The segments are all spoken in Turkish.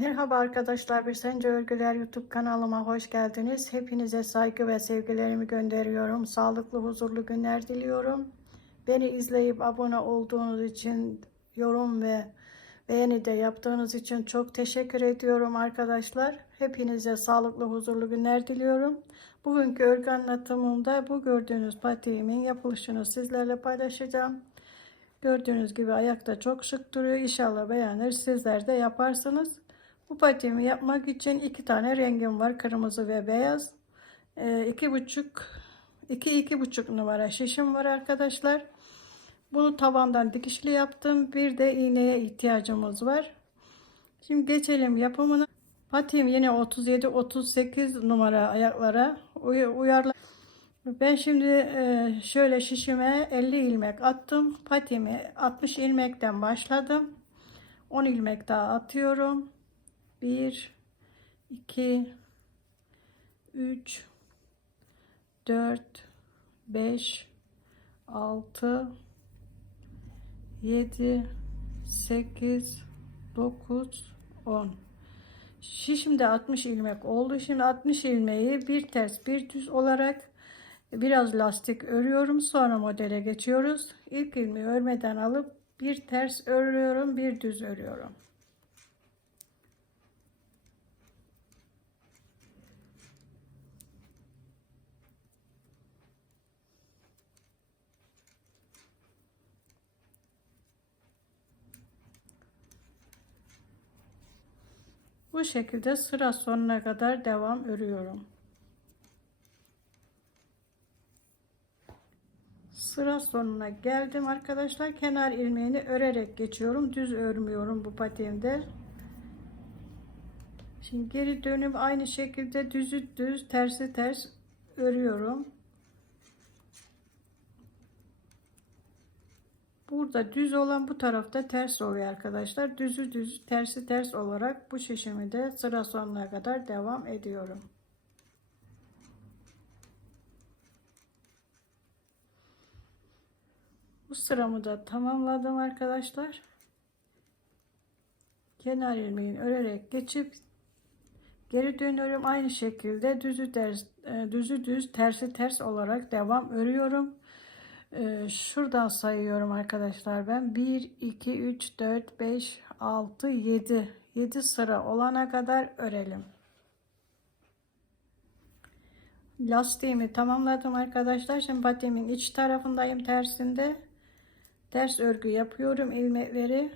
Merhaba arkadaşlar, Bir Sence Örgüler YouTube kanalıma hoş geldiniz. Hepinize saygı ve sevgilerimi gönderiyorum. Sağlıklı, huzurlu günler diliyorum. Beni izleyip abone olduğunuz için, yorum ve beğeni de yaptığınız için çok teşekkür ediyorum arkadaşlar. Hepinize sağlıklı, huzurlu günler diliyorum. Bugünkü örgü anlatımımda bu gördüğünüz patiğimin yapılışını sizlerle paylaşacağım. Gördüğünüz gibi ayakta çok şık duruyor. İnşallah beğenir. Sizler de yaparsınız. Bu patiğimi yapmak için iki tane rengim var. Kırmızı ve beyaz. Ee, iki buçuk, iki iki buçuk numara şişim var arkadaşlar. Bunu tabandan dikişli yaptım. Bir de iğneye ihtiyacımız var. Şimdi geçelim yapımına. Patiğim yine 37-38 numara ayaklara uy uyarla. Ben şimdi e, şöyle şişime 50 ilmek attım. Patiğimi 60 ilmekten başladım. 10 ilmek daha atıyorum. 1 2 3 4 5 6 7 8 9 10 Şişimde 60 ilmek oldu. Şimdi 60 ilmeği bir ters bir düz olarak biraz lastik örüyorum. Sonra modele geçiyoruz. İlk ilmeği örmeden alıp bir ters örüyorum, bir düz örüyorum. Bu şekilde sıra sonuna kadar devam örüyorum. Sıra sonuna geldim arkadaşlar. Kenar ilmeğini örerek geçiyorum. Düz örmüyorum bu patiğimde. Şimdi geri dönüp aynı şekilde düzü düz, tersi ters örüyorum. Burada düz olan bu tarafta ters oluyor arkadaşlar. Düzü düz, tersi ters olarak bu şişimi de sıra sonuna kadar devam ediyorum. Bu sıramı da tamamladım arkadaşlar. Kenar ilmeğini örerek geçip geri dönüyorum. Aynı şekilde düzü ters, e, düzü düz, tersi ters olarak devam örüyorum. Ee, şuradan sayıyorum arkadaşlar ben. 1 2 3 4 5 6 7 7 sıra olana kadar örelim. Lastiğimi tamamladım arkadaşlar. Şimdi patiğimin iç tarafındayım tersinde. Ters örgü yapıyorum ilmekleri.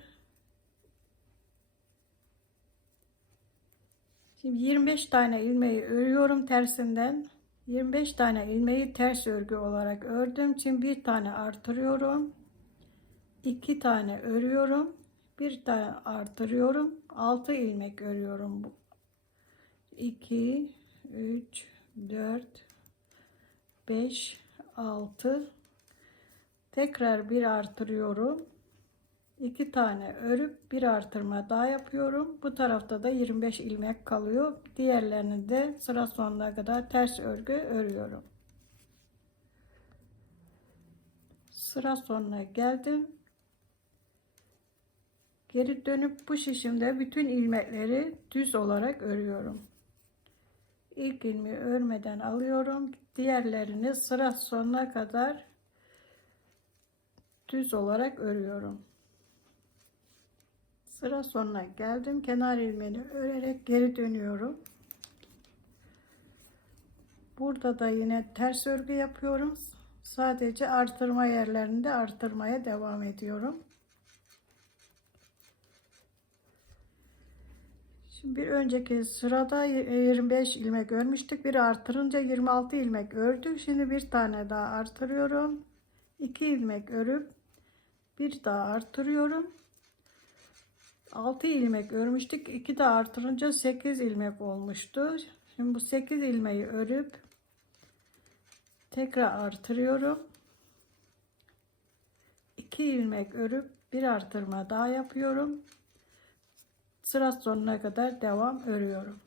Şimdi 25 tane ilmeği örüyorum tersinden 25 tane ilmeği ters örgü olarak ördüm için bir tane artırıyorum. 2 tane örüyorum. Bir tane artırıyorum. 6 ilmek örüyorum. 2 3 4 5 6 tekrar bir artırıyorum. 2 tane örüp bir artırma daha yapıyorum. Bu tarafta da 25 ilmek kalıyor. Diğerlerini de sıra sonuna kadar ters örgü örüyorum. Sıra sonuna geldim. Geri dönüp bu şişimde bütün ilmekleri düz olarak örüyorum. İlk ilmeği örmeden alıyorum. Diğerlerini sıra sonuna kadar düz olarak örüyorum. Sıra sonuna geldim. Kenar ilmeğini örerek geri dönüyorum. Burada da yine ters örgü yapıyorum. Sadece artırma yerlerinde artırmaya devam ediyorum. Şimdi bir önceki sırada 25 ilmek örmüştük. Bir artırınca 26 ilmek ördük. Şimdi bir tane daha artırıyorum. 2 ilmek örüp bir daha artırıyorum. 6 ilmek örmüştük. 2 de artırınca 8 ilmek olmuştu. Şimdi bu 8 ilmeği örüp tekrar artırıyorum. 2 ilmek örüp bir artırma daha yapıyorum. Sıra sonuna kadar devam örüyorum.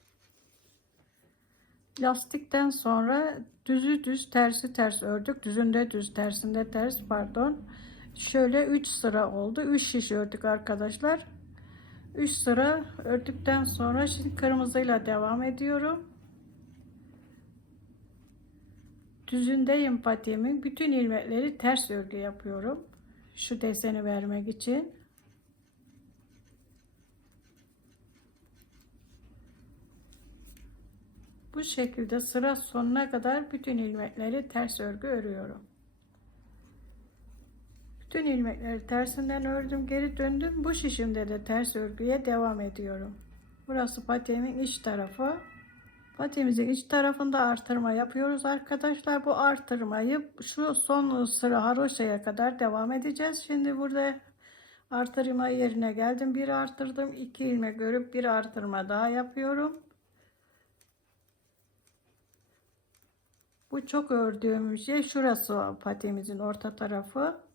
Lastikten sonra düzü düz tersi ters ördük. Düzünde düz tersinde ters pardon. Şöyle 3 sıra oldu. 3 şiş ördük arkadaşlar. 3 sıra ördükten sonra şimdi kırmızıyla devam ediyorum. Düzündeyim patiğimin bütün ilmekleri ters örgü yapıyorum. Şu deseni vermek için. Bu şekilde sıra sonuna kadar bütün ilmekleri ters örgü örüyorum. Bütün ilmekleri tersinden ördüm, geri döndüm. Bu şişimde de ters örgüye devam ediyorum. Burası patiğimin iç tarafı. Patiğimizin iç tarafında artırma yapıyoruz arkadaşlar. Bu artırmayı şu son sıra haroşaya kadar devam edeceğiz. Şimdi burada artırma yerine geldim. Bir artırdım. iki ilmek örüp bir artırma daha yapıyorum. Bu çok ördüğüm şey şurası patiğimizin orta tarafı.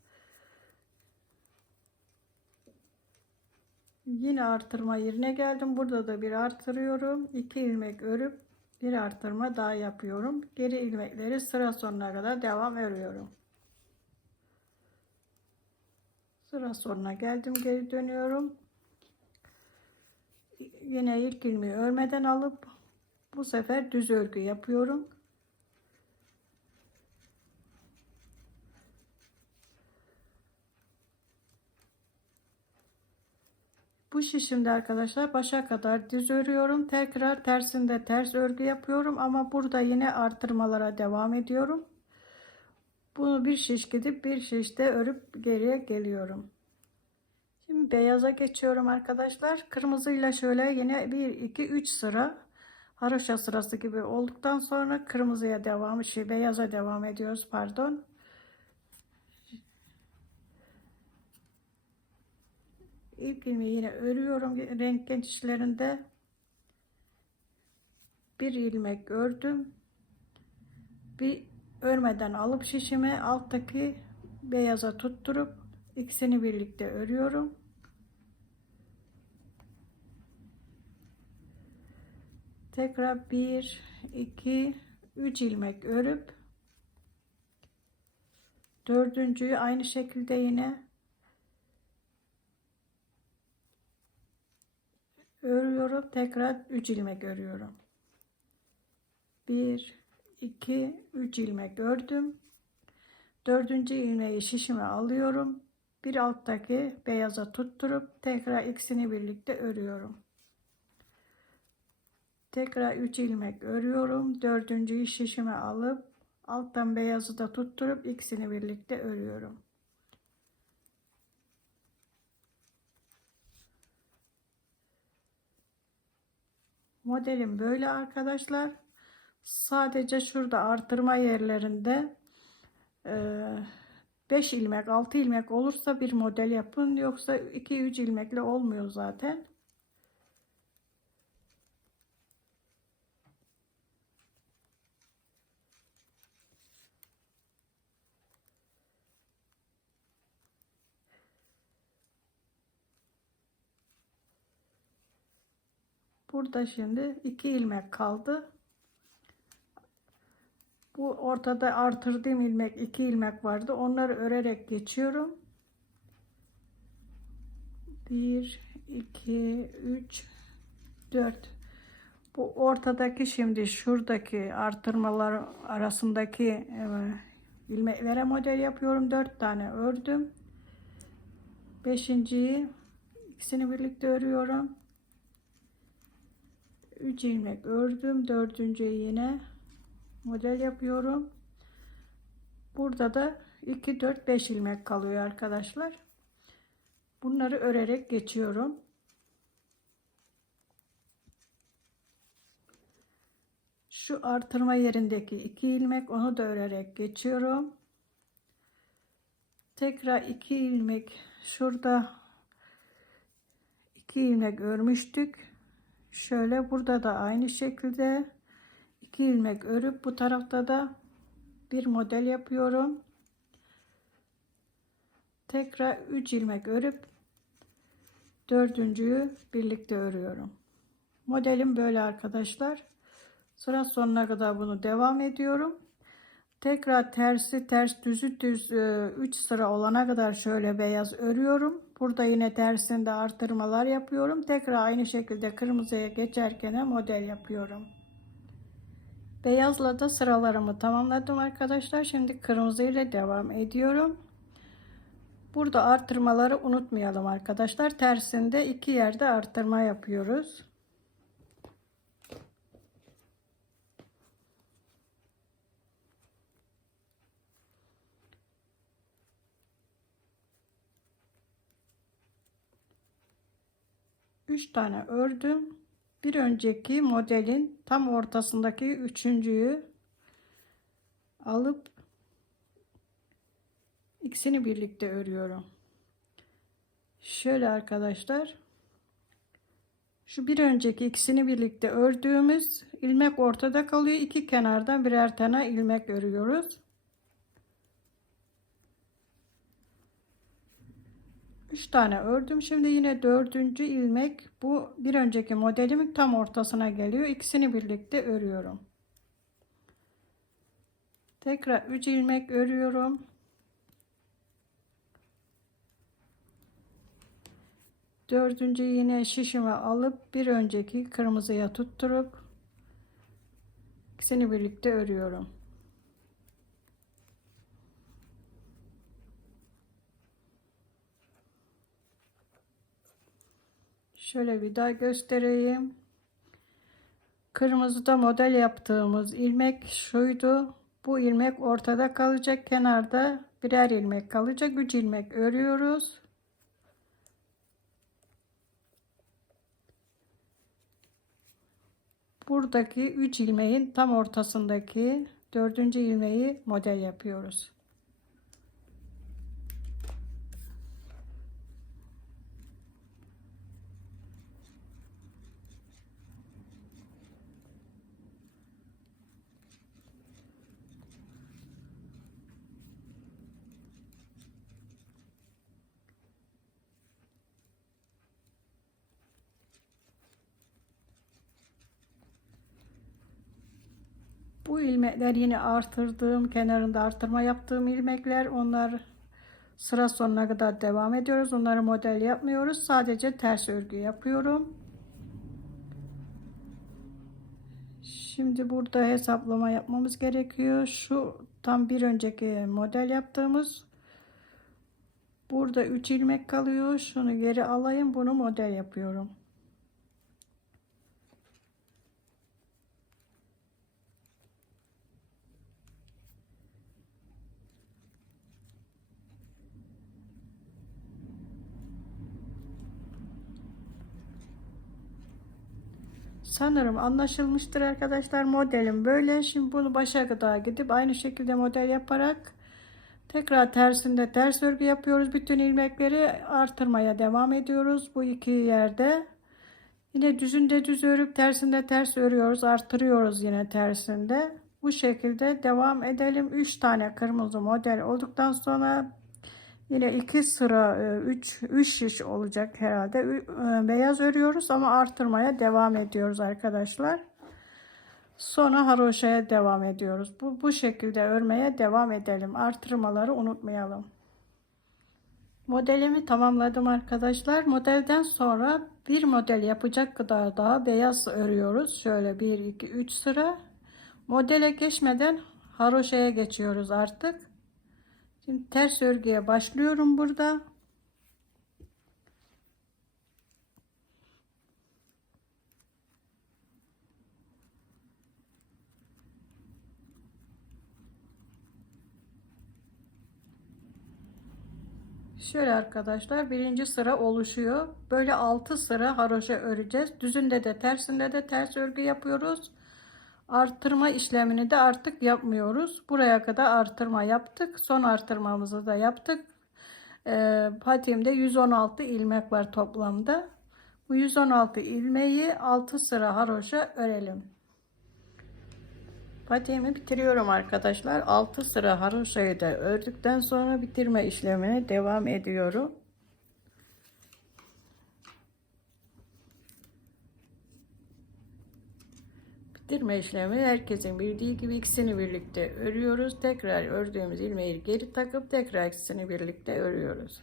Yine artırma yerine geldim. Burada da bir artırıyorum. 2 ilmek örüp bir artırma daha yapıyorum. Geri ilmekleri sıra sonuna kadar devam örüyorum. Sıra sonuna geldim. Geri dönüyorum. Yine ilk ilmeği örmeden alıp bu sefer düz örgü yapıyorum. Bu şişimde arkadaşlar başa kadar düz örüyorum. Tekrar tersinde ters örgü yapıyorum ama burada yine artırmalara devam ediyorum. Bunu bir şiş gidip bir şişte örüp geriye geliyorum. Şimdi beyaza geçiyorum arkadaşlar. Kırmızıyla şöyle yine 1 2 3 sıra haroşa sırası gibi olduktan sonra kırmızıya devam şey beyaza devam ediyoruz pardon. İlk ilmeği yine örüyorum renk geçişlerinde. Bir ilmek ördüm. Bir örmeden alıp şişimi alttaki beyaza tutturup ikisini birlikte örüyorum. Tekrar 1 2 3 ilmek örüp dördüncüyü aynı şekilde yine örüyorum tekrar 3 ilmek örüyorum. 1 2 3 ilmek ördüm. Dördüncü ilmeği şişime alıyorum. Bir alttaki beyaza tutturup tekrar ikisini birlikte örüyorum. Tekrar 3 ilmek örüyorum. Dördüncüyü şişime alıp alttan beyazı da tutturup ikisini birlikte örüyorum Modelim böyle arkadaşlar. Sadece şurada artırma yerlerinde 5 ilmek 6 ilmek olursa bir model yapın. Yoksa 2-3 ilmekle olmuyor zaten. Burada şimdi iki ilmek kaldı. Bu ortada artırdığım ilmek iki ilmek vardı. Onları örerek geçiyorum. 1 2 3 4 Bu ortadaki şimdi şuradaki artırmalar arasındaki e, ilmeklere model yapıyorum. 4 tane ördüm. Beşinciyi ikisini birlikte örüyorum. 3 ilmek ördüm. Dördüncü yine model yapıyorum. Burada da 2 4 5 ilmek kalıyor arkadaşlar. Bunları örerek geçiyorum. Şu artırma yerindeki 2 ilmek onu da örerek geçiyorum. Tekrar 2 ilmek şurada. 2 ilmek örmüştük şöyle burada da aynı şekilde iki ilmek örüp bu tarafta da bir model yapıyorum. Tekrar 3 ilmek örüp dördüncüyü birlikte örüyorum. Modelim böyle arkadaşlar. Sıra sonuna kadar bunu devam ediyorum. Tekrar tersi ters düzü düz 3 sıra olana kadar şöyle beyaz örüyorum Burada yine tersinde artırmalar yapıyorum. Tekrar aynı şekilde kırmızıya geçerken model yapıyorum. Beyazla da sıralarımı tamamladım arkadaşlar. Şimdi kırmızı ile devam ediyorum. Burada artırmaları unutmayalım arkadaşlar. Tersinde iki yerde artırma yapıyoruz. Üç tane ördüm. Bir önceki modelin tam ortasındaki üçüncüyü alıp ikisini birlikte örüyorum. Şöyle arkadaşlar. Şu bir önceki ikisini birlikte ördüğümüz ilmek ortada kalıyor. İki kenardan birer tane ilmek örüyoruz. Üç tane ördüm. Şimdi yine dördüncü ilmek bu bir önceki modelimin tam ortasına geliyor. İkisini birlikte örüyorum. Tekrar 3 ilmek örüyorum. Dördüncü yine şişime alıp bir önceki kırmızıya tutturup ikisini birlikte örüyorum. Şöyle bir daha göstereyim. Kırmızıda model yaptığımız ilmek şuydu. Bu ilmek ortada kalacak. Kenarda birer ilmek kalacak. 3 ilmek örüyoruz. Buradaki 3 ilmeğin tam ortasındaki 4. ilmeği model yapıyoruz. Bu ilmekler yine artırdığım kenarında artırma yaptığım ilmekler onlar sıra sonuna kadar devam ediyoruz. Onları model yapmıyoruz. Sadece ters örgü yapıyorum. Şimdi burada hesaplama yapmamız gerekiyor. Şu tam bir önceki model yaptığımız burada 3 ilmek kalıyor. Şunu geri alayım. Bunu model yapıyorum. Sanırım anlaşılmıştır arkadaşlar. Modelim böyle. Şimdi bunu başa kadar gidip aynı şekilde model yaparak tekrar tersinde ters örgü yapıyoruz. Bütün ilmekleri artırmaya devam ediyoruz. Bu iki yerde. Yine düzünde düz örüp tersinde ters örüyoruz. Artırıyoruz yine tersinde. Bu şekilde devam edelim. 3 tane kırmızı model olduktan sonra Yine iki sıra 3 e, 3 şiş olacak herhalde. E, beyaz örüyoruz ama artırmaya devam ediyoruz arkadaşlar. Sonra haroşaya devam ediyoruz. Bu bu şekilde örmeye devam edelim. Artırmaları unutmayalım. Modelimi tamamladım arkadaşlar. Modelden sonra bir model yapacak kadar daha beyaz örüyoruz. Şöyle 1 2 3 sıra. Modele geçmeden haroşaya geçiyoruz artık. Şimdi ters örgüye başlıyorum burada. Şöyle arkadaşlar birinci sıra oluşuyor. Böyle 6 sıra haroşa öreceğiz. Düzünde de tersinde de ters örgü yapıyoruz. Artırma işlemini de artık yapmıyoruz. Buraya kadar artırma yaptık. Son artırmamızı da yaptık. E, patiğimde 116 ilmek var toplamda. Bu 116 ilmeği 6 sıra haroşa örelim. Patiğimi bitiriyorum arkadaşlar. 6 sıra haroşayı da ördükten sonra bitirme işlemine devam ediyorum. Diktirme işlemi herkesin bildiği gibi ikisini birlikte örüyoruz. Tekrar ördüğümüz ilmeği geri takıp tekrar ikisini birlikte örüyoruz.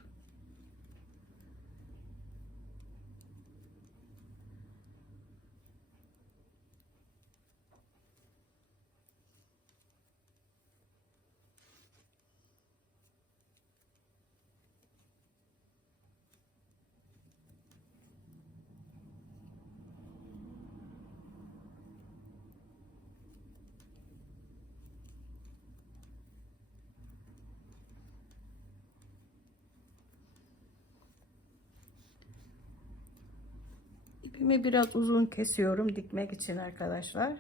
İpimi biraz uzun kesiyorum dikmek için arkadaşlar.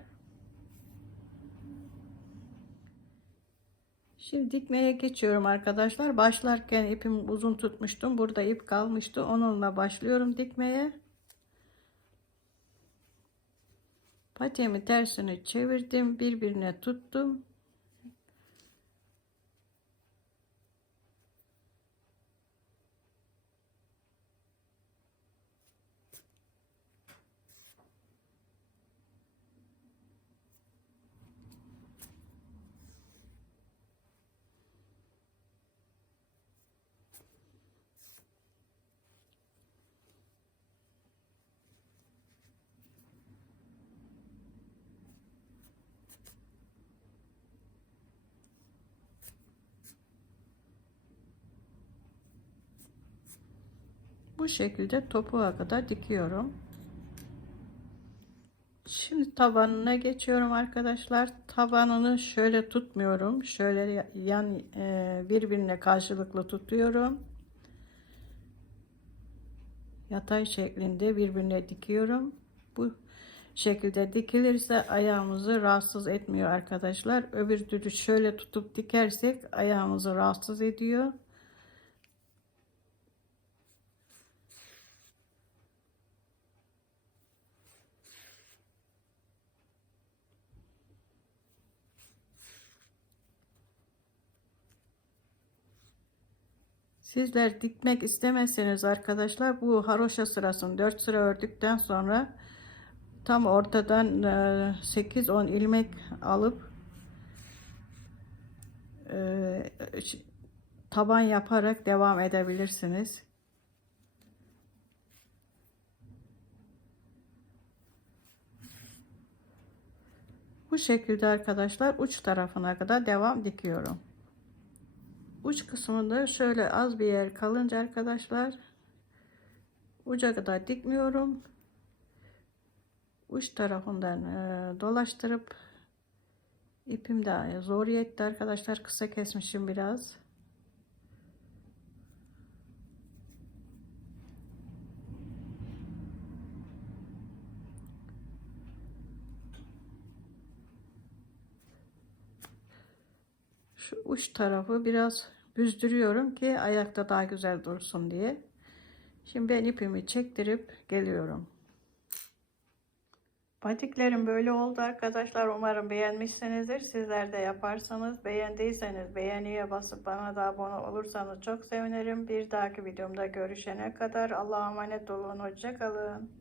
Şimdi dikmeye geçiyorum arkadaşlar. Başlarken ipimi uzun tutmuştum. Burada ip kalmıştı. Onunla başlıyorum dikmeye. Patemi tersini çevirdim. Birbirine tuttum. Bu şekilde topuğa kadar dikiyorum. Şimdi tabanına geçiyorum arkadaşlar. Tabanını şöyle tutmuyorum. Şöyle yan e, birbirine karşılıklı tutuyorum. Yatay şeklinde birbirine dikiyorum. Bu şekilde dikilirse ayağımızı rahatsız etmiyor arkadaşlar. Öbür türlü şöyle tutup dikersek ayağımızı rahatsız ediyor. Sizler dikmek istemezseniz arkadaşlar bu haroşa sırasını 4 sıra ördükten sonra tam ortadan 8-10 ilmek alıp e, taban yaparak devam edebilirsiniz. Bu şekilde arkadaşlar uç tarafına kadar devam dikiyorum. Uç kısmında şöyle az bir yer kalınca arkadaşlar uca kadar dikmiyorum. Uç tarafından e, dolaştırıp ipim de zor yetti arkadaşlar. Kısa kesmişim biraz. Şu uç tarafı biraz büzdürüyorum ki ayakta daha güzel dursun diye. Şimdi ben ipimi çektirip geliyorum. Patiklerim böyle oldu arkadaşlar. Umarım beğenmişsinizdir. Sizler de yaparsanız beğendiyseniz beğeniye basıp bana da abone olursanız çok sevinirim. Bir dahaki videomda görüşene kadar Allah'a emanet olun. Hoşçakalın.